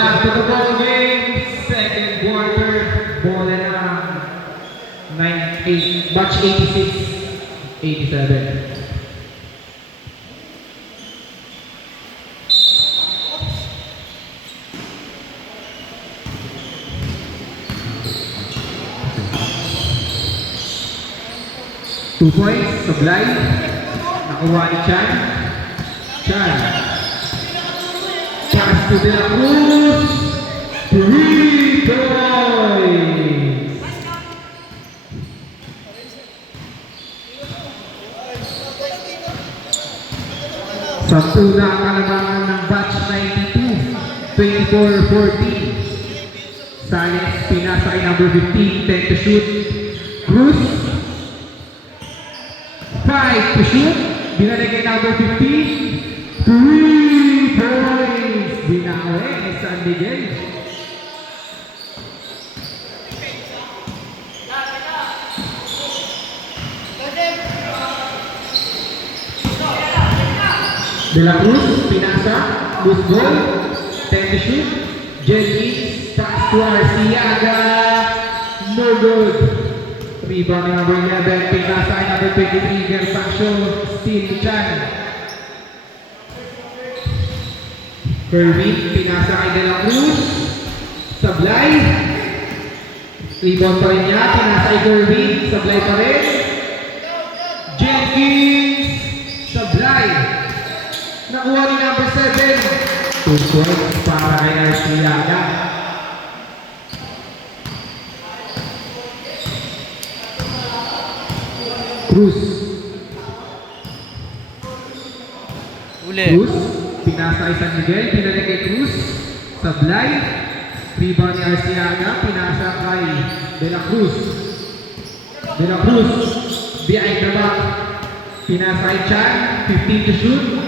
back to the ball game. Second quarter. Ball na 9-8. Match 86-87. Two points, Sablay. Nakuha ni Chan. Chan. Pass to De La Cruz. 3 points. Sampu na ang kalamangan ng batch 92. 24-14. Science, pinasa kay number 15. 10 to shoot. Cruz. 5 to shoot. Binalik kay number 15. 3 points. Binawi ni San Miguel. De La Cruz, pinasa. Loose ball. 10 to shoot. Jenkins. Pass to Arciaga. No good. Rebound number 11, pinasa ay number 23, Gervacio, Steve Chan. Kerwin, pinasa kay De La Cruz. Sablay. Rebound pa rin niya, pinasa kay Kerwin. Sablay pa rin. Jenkins. Sablay. Nakuha ni number 7. 2 points para kay Arciaga. Cruz. Cruz, pinasa kay San Miguel, pinalik kay Cruz. Sablay. Rebound ni Arciaga, pinasa kay De La Cruz. De La Cruz, behind the back. Pinasa kay Chan, 15 to shoot.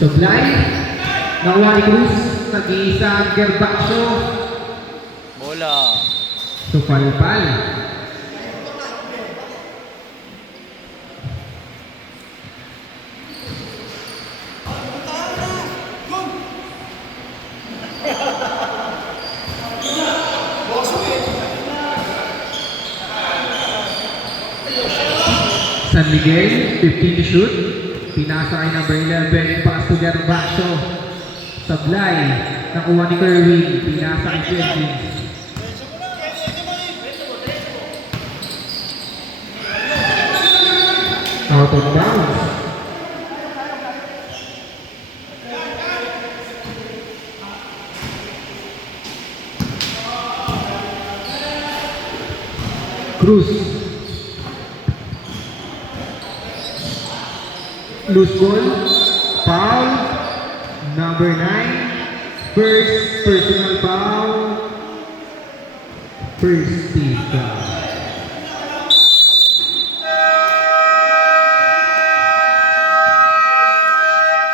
Sablay. Nakuha ni Cruz, nag-iisa ang Gervacio. Bola. Supalpal. San Miguel, 15 to shoot. Pinasa kay number 11, pass to Gervacio. Sablay, nakuha ni Kerwin, pinasa kay Jenkins. Out of bounds. Cruz. Loose ball. Foul. Number 9. First personal foul. First team foul.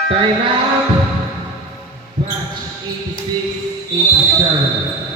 Time out. Batch 86-87.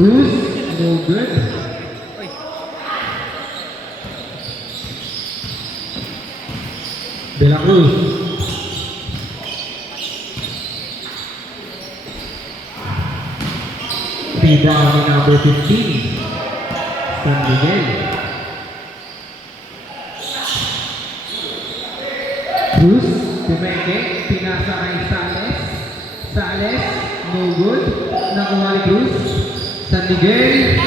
Cruz, no good. De La Cruz. Rebound ni number 15. San Miguel. Cruz. Pumeke, pinasa kay Sales. Sales, no good. Nakuha ni Cruz. San Miguel.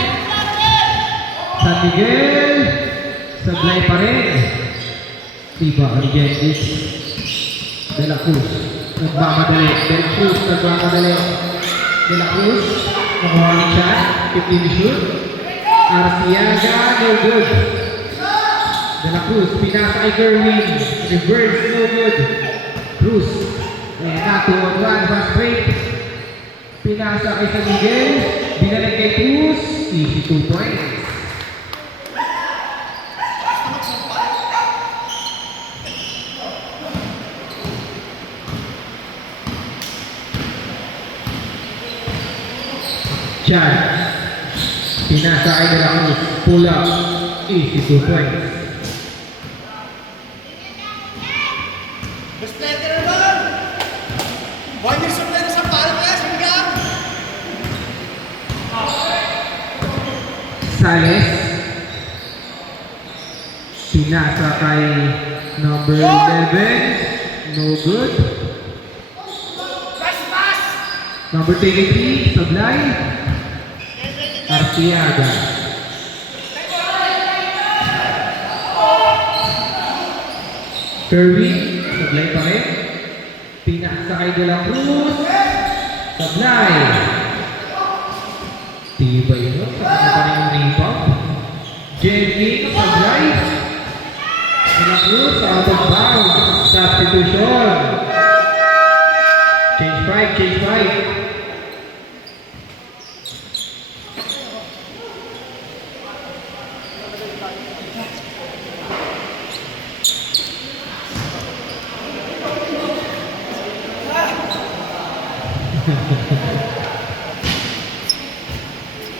San Miguel. Sablay pa rin. Tiba ni Jendix. De La Cruz. Nagmamadali. De La Cruz, nagmamadali. De La Cruz. Nakuha ni Chan. 15 shoot. Arciaga, no good. De La Cruz, pinasa kay Gerwin. Reverse, no good. Cruz. Ayan na, 2-on-1, fast break. Pinasa kay San Miguel. Binalik kay Cruz. Easy 2 points. Chan. Pinasa kay De La Cruz. Pull up. Easy 2 points. Mas player ka naman! 1 year supply na sa parang kaya, sinigang! Sales. Pinasa kay number 11. No good. Number 23, Sablay. Arciaga. Kerwin, Sablay pa rin. Pinasa kay De La Cruz. Sablay. Tibay yun. Saan pa rin yung rebound? Jenny, Sablay. De La Cruz, out of bounds. Substitution. Change 5, change 5.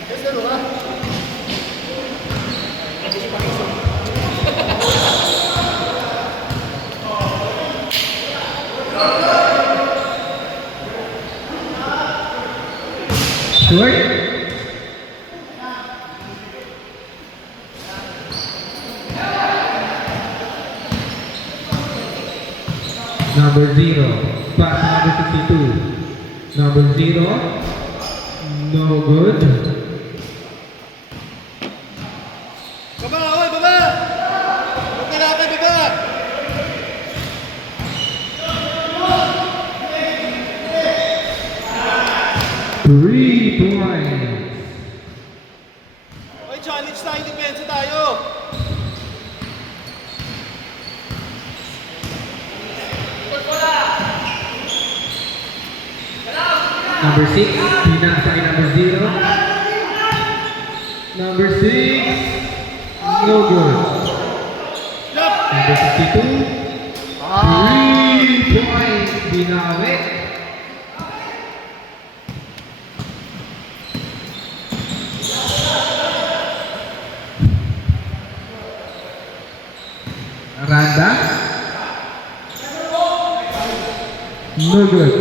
Yes, ano ka? Short. Number 0. Pass number 62. Number 0. No good. Baba, oy, baba! Huwag ka natin, baba! Three points. Oy, challenge tayo, depensa tayo! Number 6. Pinasa kay number 0. Number 6. No good. Yup! Number 62. 3 points. Binawi. Aranda. No good.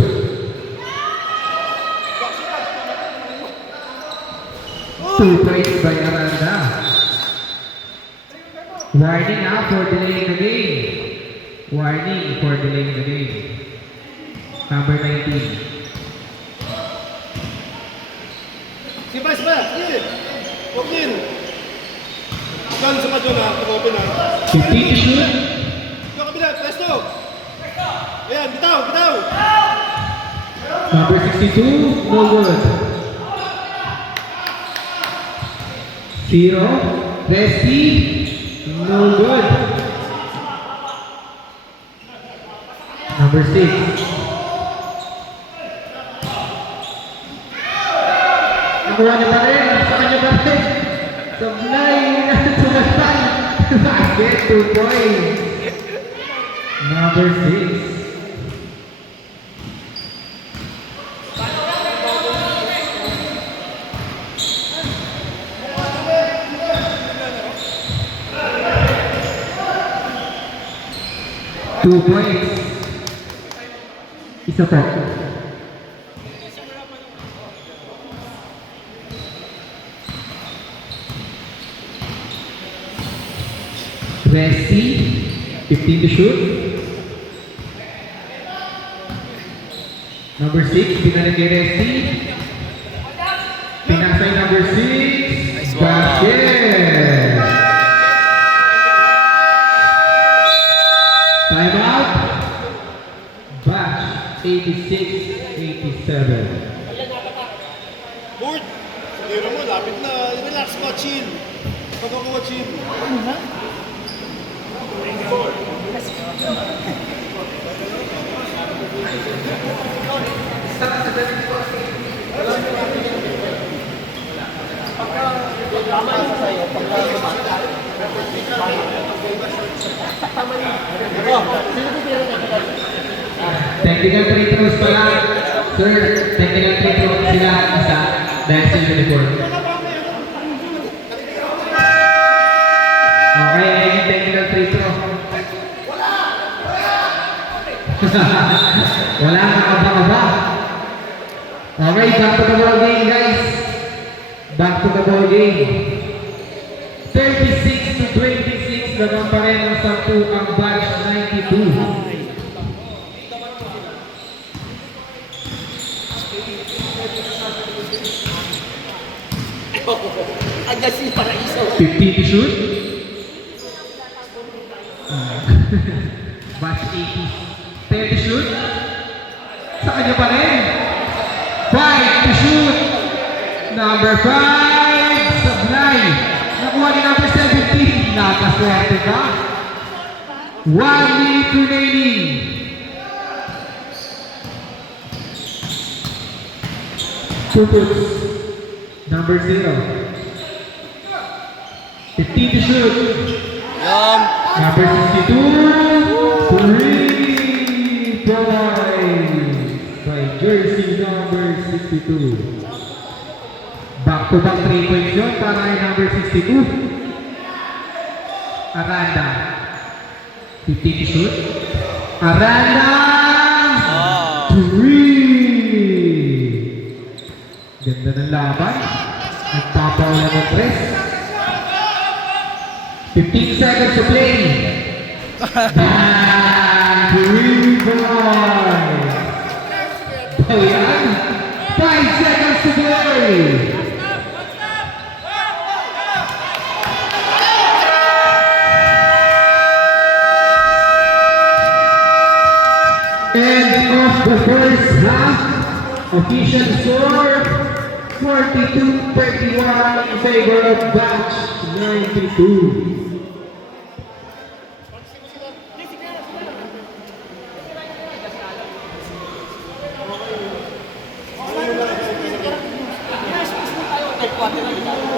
Two points by Aranda. Warning out for delaying the game. Warning for delaying the game. Number 19. Sige, ba? Sige! Huwag din! Gan sa padyo na, pag-open na. 15 to shoot. Ikaw kabila, presto! Ayan, bitaw, bitaw! Number 62. No good. 0. Resty. No good. Number 6. Nakuha niya pa rin. Sa kanya pa rin. Sablay. Sumasay. Basket. 2 points. Number 6. Two points. Isa po. Resty, 15 to shoot. Number 6, binalik kay Resti. Pinasay number 6. Nice one. Basket. Time out. Batch 86-87. Board! Siguro mo, lapit na. Relax pa, chill. Pagkakuha, chill. Technical free throws pala. Sir, technical free throws sila isa dahil sa uniform. Okay, ayun yung technical free throw. Wala na kaba-kaba. Okay, back to the ball game, guys. Back to the ball game. 36-26, laban pa rin ang 10 ang batch 92. Agad si Paraiso. 50 to shoot. Batch 80. 10 to shoot. Sa kanya pa rin. 5 to shoot. Number 5. Sablay. Nakuha ni number 17. Nakaswerte ka. 1 minute remaining. Two puts. Number 0. 15 to shoot. Yum. Number 62. 3 points by jersey number 62. Back-to-back 3 points yun para kay number 62. Aranda. 15 to shoot. Aranda! Ah. 3! Ganda ng laban. Nagpapawala ng press. 15 seconds to play. And 3 points. Bayan. 5 seconds to play. End of the first half. Official score 42-31 in favor of batch 92. Third quarter na.